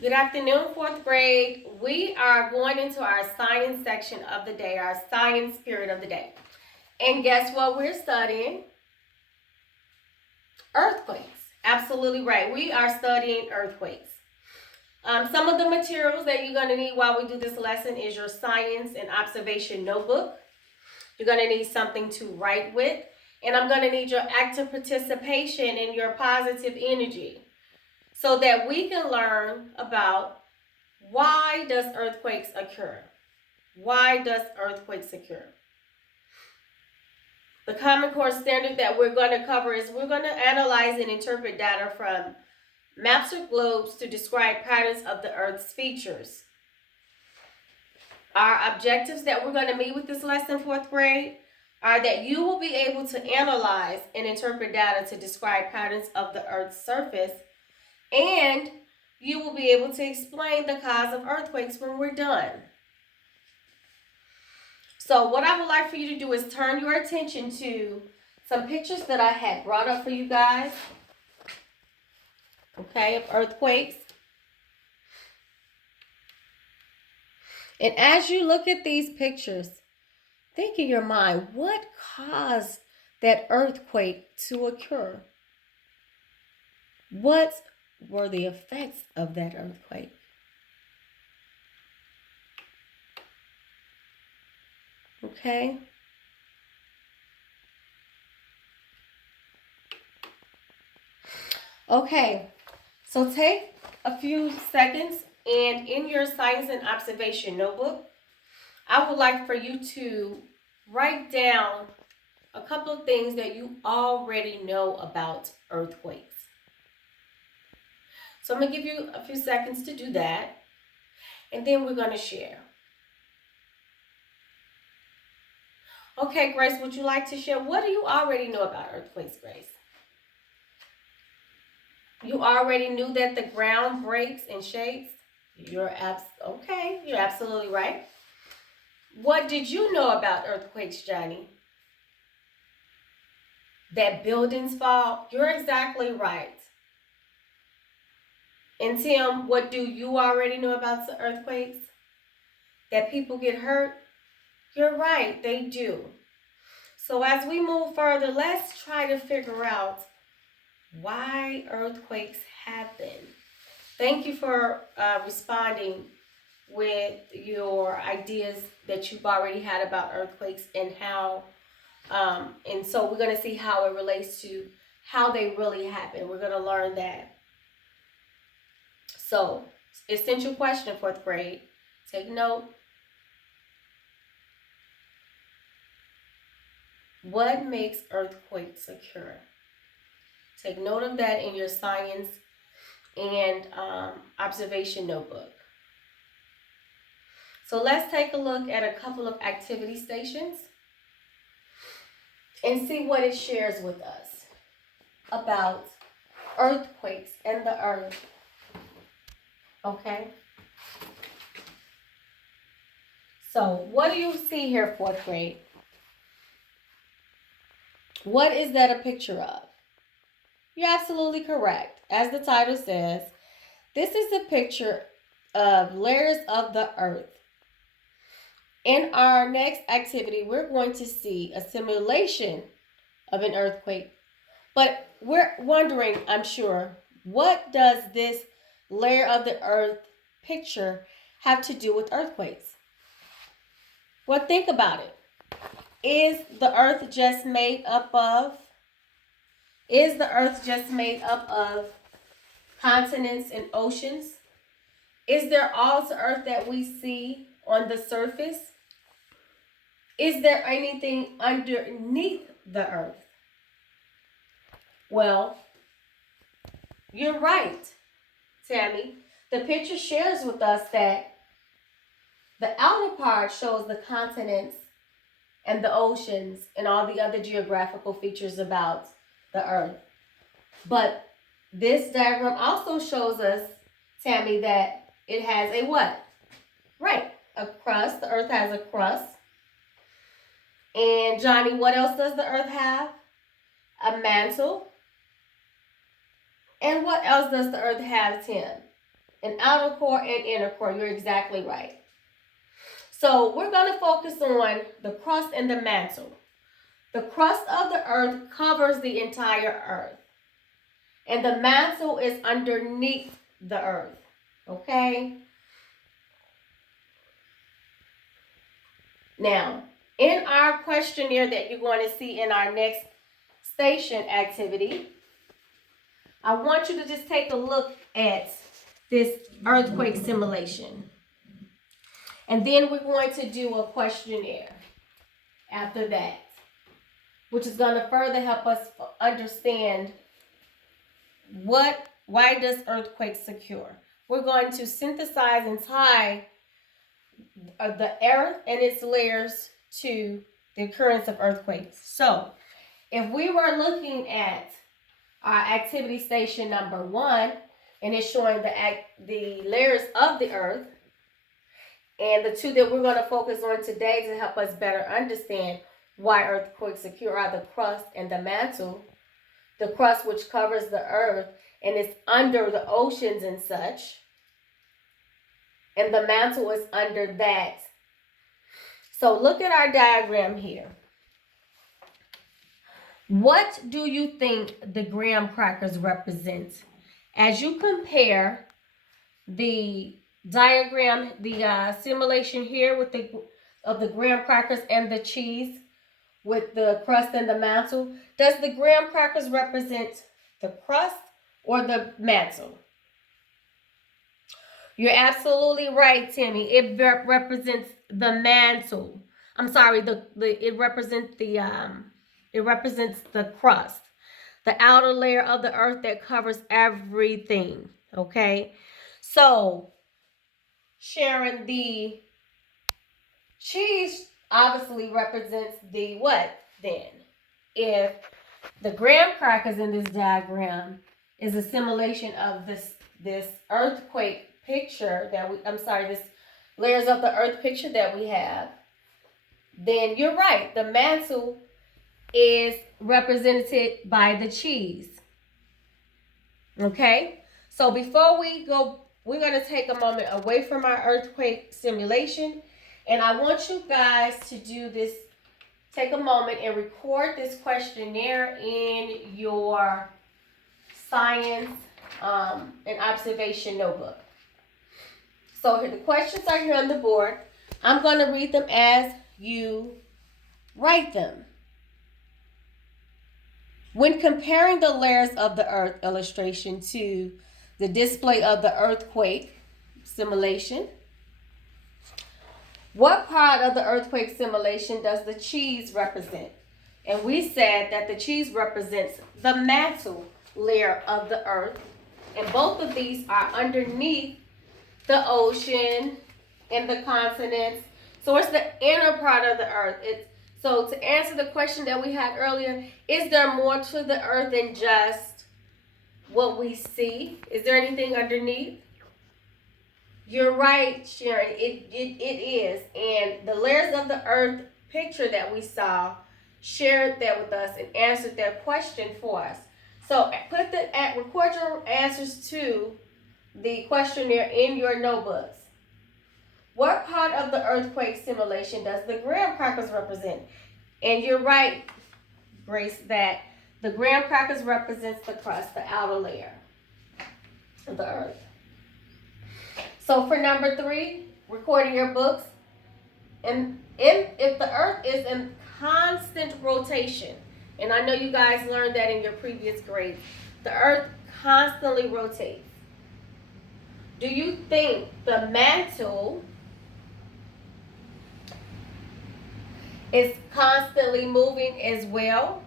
Good afternoon, fourth grade. We are going into our science section of the day, our science period of the day. And guess what we're studying? Earthquakes. Absolutely right. We are studying earthquakes. Some of the materials that you're going to need while we do this lesson is your science and observation notebook. You're going to need something to write with. And I'm going to need your active participation and your positive energy so that we can learn about why does earthquakes occur? Why does earthquakes occur? The Common Core standard that we're going to cover is we're going to analyze and interpret data from maps or globes to describe patterns of the Earth's features. Our objectives that we're going to meet with this lesson, fourth grade, are that you will be able to analyze and interpret data to describe patterns of the Earth's surface, and you will be able to explain the cause of earthquakes when we're done. So what I would like for you to do is turn your attention to some pictures that I had brought up for you guys, okay, of earthquakes. And as you look at these pictures, think in your mind, what caused that earthquake to occur? What were the effects of that earthquake? Okay. Okay, so take a few seconds and in your science and observation notebook, I would like for you to write down a couple of things that you already know about earthquakes. So I'm going to give you a few seconds to do that, and then we're going to share. Okay, Grace, would you like to share? What do you already know about earthquakes, Grace? You already knew that the ground breaks and shakes? You're absolutely right. What did you know about earthquakes, Johnny? That buildings fall? You're exactly right. And Tim, what do you already know about the earthquakes? That people get hurt? You're right, they do. So as we move further, let's try to figure out why earthquakes happen. Thank you for responding with your ideas that you've already had about earthquakes and how, and so we're going to see how it relates to how they really happen. We're going to learn that. So, essential question, fourth grade. Take note. What makes earthquakes occur? Take note of that in your science and observation notebook. So let's take a look at a couple of activity stations and see what it shares with us about earthquakes and the earth. Okay? So what do you see here, fourth grade? What is that a picture of? You're absolutely correct. As the title says, this is a picture of layers of the earth. In our next activity, we're going to see a simulation of an earthquake. But we're wondering, I'm sure, what does this layer of the earth picture have to do with earthquakes? Well, think about it. Is the earth just made up of continents and oceans? Is there all the earth that we see on the surface? Is there anything underneath the earth? Well, you're right, Tammy. The picture shares with us that the outer part shows the continents and the oceans and all the other geographical features about the earth. But this diagram also shows us, Tammy, that it has a what? Right, a crust. The earth has a crust. And Johnny, what else does the earth have? A mantle. And what else does the earth have, Tim? An outer core and inner core. You're exactly right. So we're going to focus on the crust and the mantle. The crust of the earth covers the entire earth. And the mantle is underneath the earth. Okay? Now, in our questionnaire that you're going to see in our next station activity, I want you to just take a look at this earthquake simulation. And then we're going to do a questionnaire after that, which is going to further help us understand why does earthquakes occur. We're going to synthesize and tie the earth and its layers to the occurrence of earthquakes. So, if we were looking at our activity station number 1, and it's showing the layers of the earth, and the two that we're going to focus on today to help us better understand why earthquakes occur are the crust and the mantle. The crust, which covers the earth and is under the oceans and such, and the mantle is under that. So look at our diagram here. What do you think the graham crackers represent? As you compare the diagram, the simulation here with the graham crackers and the cheese with the crust and the mantle, does the graham crackers represent the crust or the mantle? You're absolutely right, Timmy. It represents the mantle. I'm sorry, it represents the crust, the outer layer of the earth that covers everything. Okay, so Sharon, the cheese obviously represents the what then? If the graham crackers in this diagram is a simulation of this earthquake picture this layers of the earth picture that we have, then you're right. The mantle is represented by the cheese. Okay? So before we go, we're going to take a moment away from our earthquake simulation, and I want you guys to do this. Take a moment and record this questionnaire in your science and observation notebook. So the questions are here on the board. I'm going to read them as you write them. When comparing the layers of the earth illustration to the display of the earthquake simulation, what part of the earthquake simulation does the cheese represent? And we said that the cheese represents the mantle layer of the earth, and both of these are underneath the ocean and the continents. So it's the inner part of the earth. So to answer the question that we had earlier, is there more to the earth than just what we see? Is there anything underneath? You're right, Sharon. It is. And the layers of the earth picture that we saw shared that with us and answered that question for us. So record your answers to the questionnaire in your notebooks. What part of the earthquake simulation does the graham crackers represent? And you're right, Grace, that the graham crackers represents the crust, the outer layer of the earth. So for number 3, recording your books, and if the earth is in constant rotation, and I know you guys learned that in your previous grades, the earth constantly rotates. Do you think the mantle is constantly moving as well?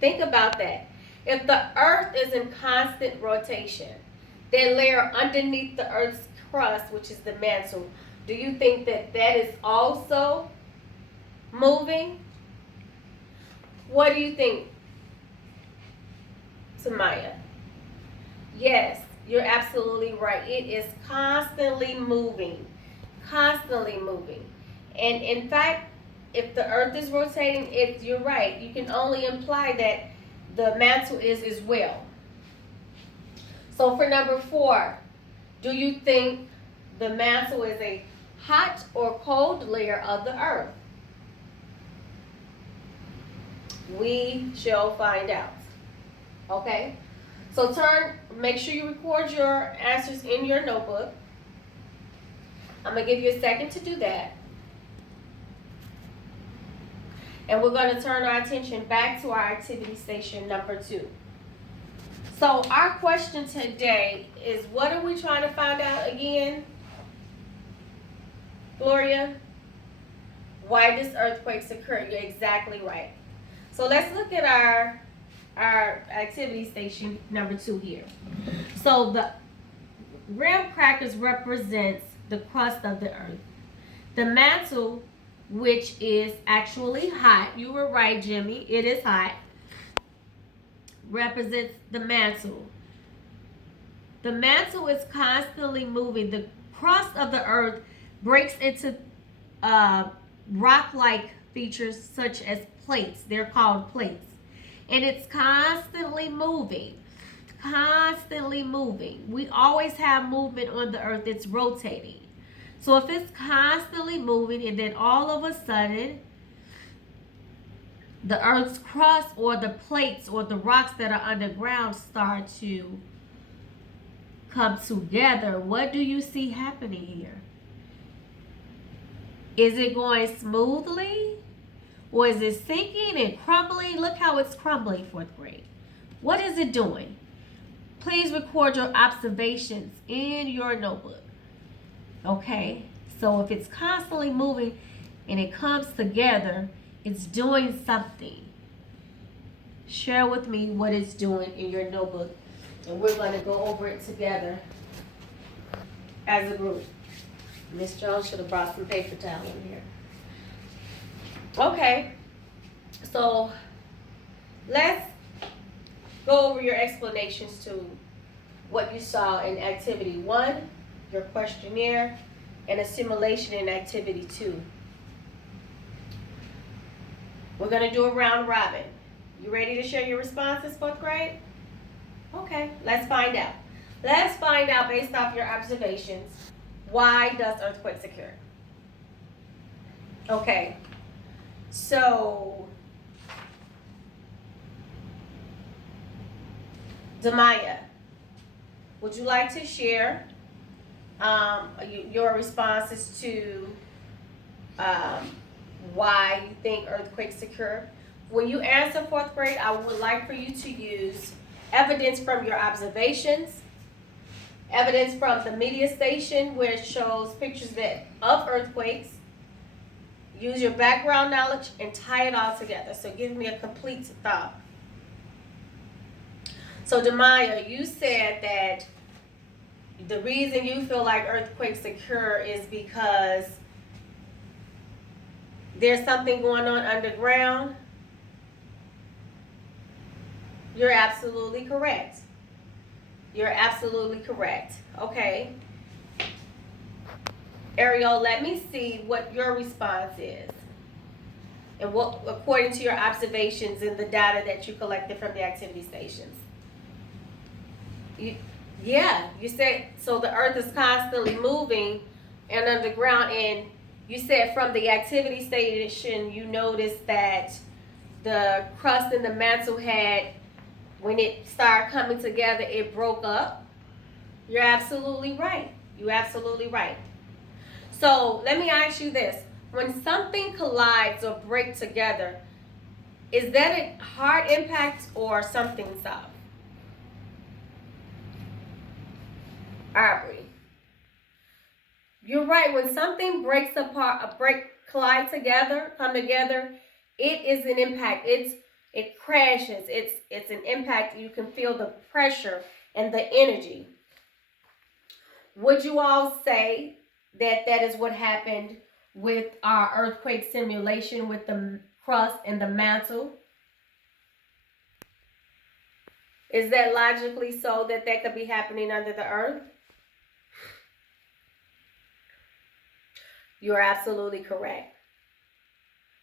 Think about that. If the earth is in constant rotation, that layer underneath the earth's crust, which is the mantle, do you think that is also moving? What do you think, Samaya? Yes, you're absolutely right. It is constantly moving. Constantly moving. And in fact, if the earth is rotating, you're right. You can only imply that the mantle is as well. So for number 4, Do you think the mantle is a hot or cold layer of the earth? We shall find out. Okay? So make sure you record your answers in your notebook. I'm going to give you a second to do that. And we're going to turn our attention back to our activity station number 2. So our question today is, what are we trying to find out again, Gloria? Why does earthquakes occur? You're exactly right. So let's look at our activity station number 2 here. So the graham crackers represents the crust of the earth. The mantle, which is actually hot, you were right, Jimmy, it is hot, represents the mantle. The mantle is constantly moving. The crust of the earth breaks into rock-like features such as plates. They're called plates. And it's constantly moving. Constantly moving. We always have movement on the earth. It's rotating. So if it's constantly moving and then all of a sudden the earth's crust or the plates or the rocks that are underground start to come together, what do you see happening here? Is it going smoothly? Or is it sinking and crumbling? Look how it's crumbling, 4th grade. What is it doing? Please record your observations in your notebook. Okay? So if it's constantly moving and it comes together, it's doing something. Share with me what it's doing in your notebook. And we're going to go over it together as a group. Miss Jones should have brought some paper towel in here. Okay, so let's go over your explanations to what you saw in activity 1, your questionnaire, and a simulation in activity 2. We're going to do a round robin. You ready to share your responses, 4th grade? Okay, let's find out. Let's find out, based off your observations, why does earthquakes occur? Okay. So, Demaya, would you like to share your responses to why you think earthquakes occur? When you answer 4th grade, I would like for you to use evidence from your observations, evidence from the media station where it shows pictures of earthquakes. Use your background knowledge and tie it all together. So give me a complete thought. So Demaya, you said that the reason you feel like earthquakes occur is because there's something going on underground. You're absolutely correct. You're absolutely correct. Okay. Ariel, let me see what your response is. And what, according to your observations and the data that you collected from the activity stations. You said, so the earth is constantly moving and underground, and you said from the activity station, you noticed that the crust in the mantle had, when it started coming together, it broke up. You're absolutely right. You're absolutely right. So let me ask you this. When something collides or breaks together, is that a hard impact or something soft? Aubrey. You're right. When something breaks apart, collide together, come together, it is an impact. It crashes. It's an impact. You can feel the pressure and the energy. Would you all say that is what happened with our earthquake simulation with the crust and the mantle? Is that logically so that could be happening under the earth? You're absolutely correct.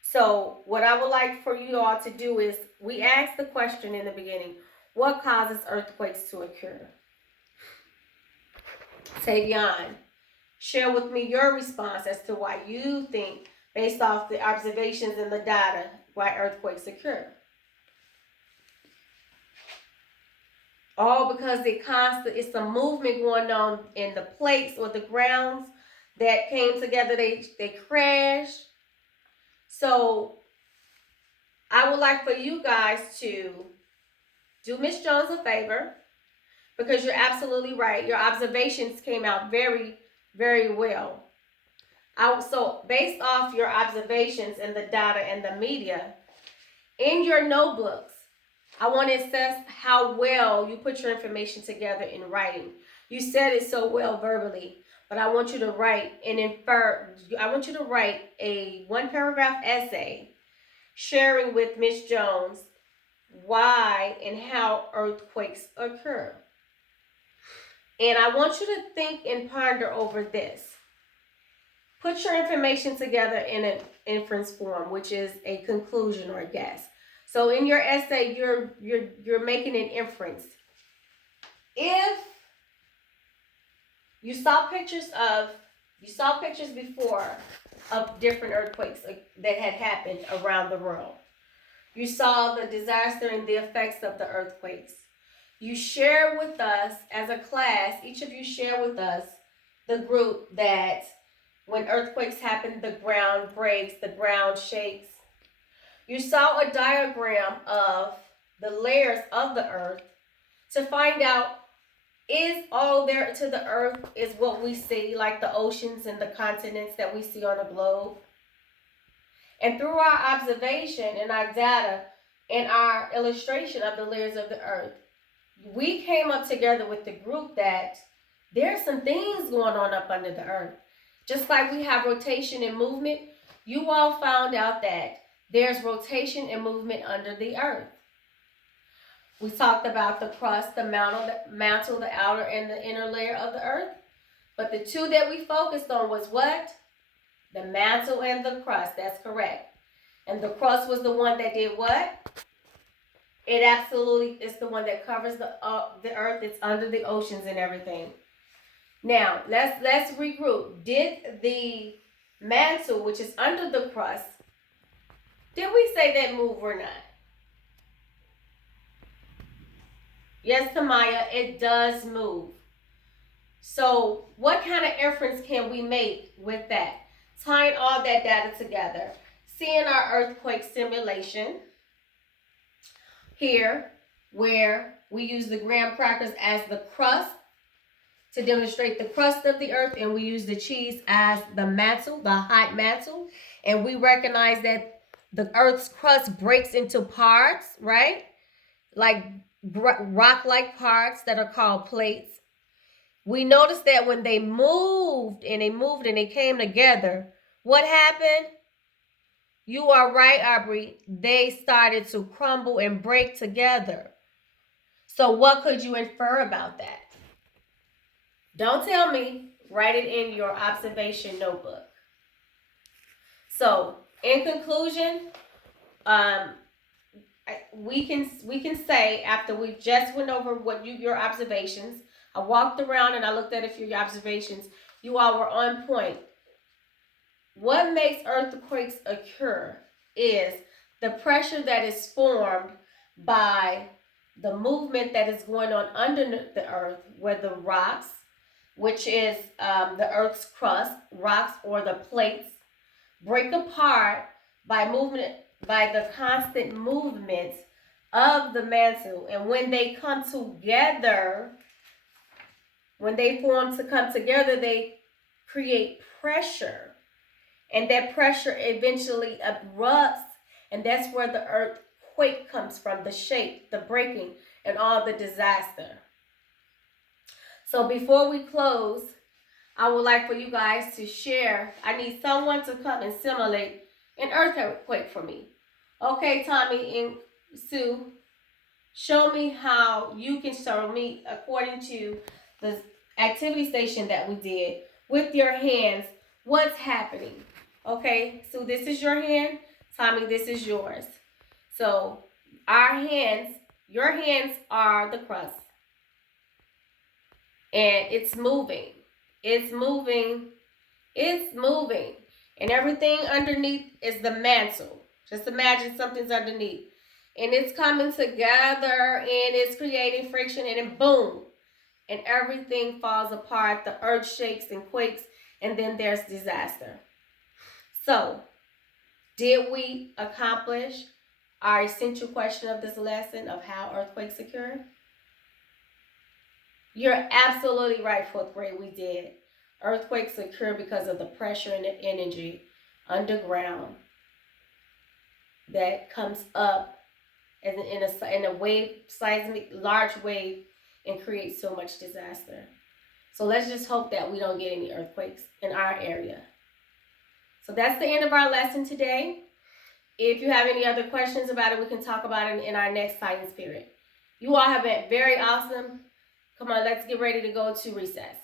So what I would like for you all to do is, we asked the question in the beginning, what causes earthquakes to occur? Tavion, share with me your response as to why you think, based off the observations and the data, why earthquakes occur. All because it's a movement going on in the plates or the grounds that came together, they crashed. So I would like for you guys to do Miss Jones a favor, because you're absolutely right. Your observations came out very, very well. So based off your observations and the data and the media, in your notebooks, I want to assess how well you put your information together in writing. You said it so well verbally, but I want you to write and infer. I want you to write a 1-paragraph essay sharing with Miss Jones why and how earthquakes occur. And I want you to think and ponder over this. Put your information together in an inference form, which is a conclusion or a guess. So in your essay, you're making an inference. If you saw pictures before of different earthquakes that had happened around the world, you saw the disaster and the effects of the earthquakes. You share with us as a class, each of you share with us, the group, that when earthquakes happen, the ground breaks, the ground shakes. You saw a diagram of the layers of the earth to find out, is all there to the earth is what we see, like the oceans and the continents that we see on the globe. And through our observation and our data and our illustration of the layers of the earth, we came up together with the group that there's some things going on up under the earth. Just like we have rotation and movement, you all found out that there's rotation and movement under the earth. We talked about the crust, the mantle, the outer and the inner layer of the earth. But the two that we focused on was what? The mantle and the crust. That's correct. And the crust was the one that did what? It absolutely is the one that covers the earth. It's under the oceans and everything. Now, let's regroup. Did the mantle, which is under the crust, did we say that move or not? Yes, Tamaya, it does move. So what kind of inference can we make with that? Tying all that data together, seeing our earthquake simulation here, where we use the graham crackers as the crust to demonstrate the crust of the earth, and we use the cheese as the mantle, the hot mantle, and we recognize that the earth's crust breaks into parts, right? Like rock-like parts that are called plates. We noticed that when they moved and they came together, what happened? You are right, Aubrey. They started to crumble and break together. So what could you infer about that? Don't tell me. Write it in your observation notebook. So, in conclusion, we can say, after we just went over your observations, I walked around and I looked at a few of your observations. You all were on point. What makes earthquakes occur is the pressure that is formed by the movement that is going on under the earth, where the rocks, which is the earth's crust, rocks or the plates, break apart by the constant movements of the mantle. And when they come together, when they form to come together, they create pressure. And that pressure eventually erupts, and that's where the earthquake comes from, the shake, the breaking, and all the disaster. So before we close, I would like for you guys to share. I need someone to come and simulate an earthquake for me. Okay, Tommy and Sue, show me how you can show me, according to the activity station that we did, with your hands, what's happening. Okay, so this is your hand. Tommy, this is yours. So our hands, your hands are the crust. And it's moving. It's moving. It's moving. And everything underneath is the mantle. Just imagine something's underneath. And it's coming together and it's creating friction and then boom. And everything falls apart. The earth shakes and quakes and then there's disaster. So, did we accomplish our essential question of this lesson of how earthquakes occur? You're absolutely right, fourth grade, we did. Earthquakes occur because of the pressure and the energy underground that comes up in a wave, seismic, large wave, and creates so much disaster. So let's just hope that we don't get any earthquakes in our area. So that's the end of our lesson today. If you have any other questions about it, we can talk about it in our next science period. You all have been very awesome. Come on, let's get ready to go to recess.